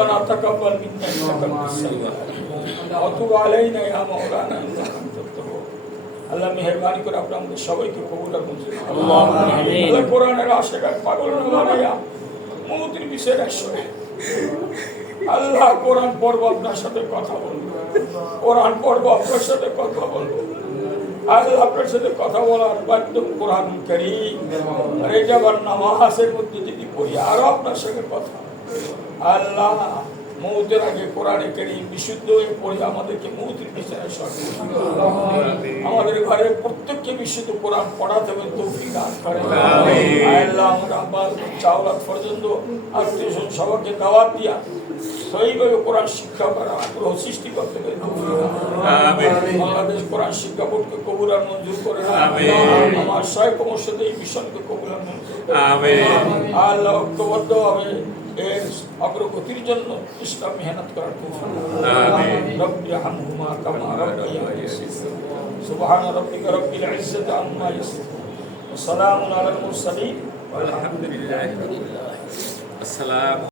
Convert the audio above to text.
ربنا تقبل منا انك انت السميع العليم وتب علينا يا مولانا انك انت التواب আল্লাহ মেহেরবানি করে আপনি আমাদের সবাইকে কবুল আর মঞ্জুর করুন আল্লাহুম্মা আমিন আল্লাহ কোরআনের আশিক আর পাগল না বানায়া মওতের বিষয়ে আসলে আল্লাহ কোরআন পড়ব আপনার সাথে কথা বলবো কোরআন পড়ব আপনার সাথে কথা বলবো আল্লাহ আপনার সাথে কথা বলার মাধ্যম কোরআন কারীম আর এটা আবার নামাজের মধ্যে যদি পড়ি আরো আপনার সাথে কথা আল্লাহ মওতের আগে কোরআনে কারীম বিশুদ্ধ হয়ে পড়ে আমাদেরকে মওতের বিছানায় শোয়াবেন আমাদের ঘরের প্রত্যেককে বিশুদ্ধ কোরআন পড়াতে হবে তৌফিক দান করেন আমিন আল্লাহ আমরা আব্বাল চাওলাত পর্যন্ত আত্মীয়স্বজন সবাইকে দাওয়াত দিয়া সহিভাবে কোরআন শিক্ষা করা আগ্রহ সৃষ্টি করতে পারে আমিন বাংলাদেশ কোরআন শিক্ষা বোর্ডকে কবুল আর মঞ্জুর করে আমিন আমার শাইখ মুর্শিদ এই মিশনকে কবুল আর মঞ্জুর করে আমিন আল্লাহ ঐক্যবদ্ধ হবে এর অগ্রগতির জন্য ইসলাম মেহনত করার তৌফিক আমিন রব্বি হামহুমা কামা রাব্বায়ানি সুবহান রাব্বিকা রাব্বিল ইজ্জাতি আম্মা ইয়াসিফুন ওয়া সালামুন আলাল মুরসালিন ওয়া আলহামদুলিল্লাহি রাব্বিল আলামিন আসসালাম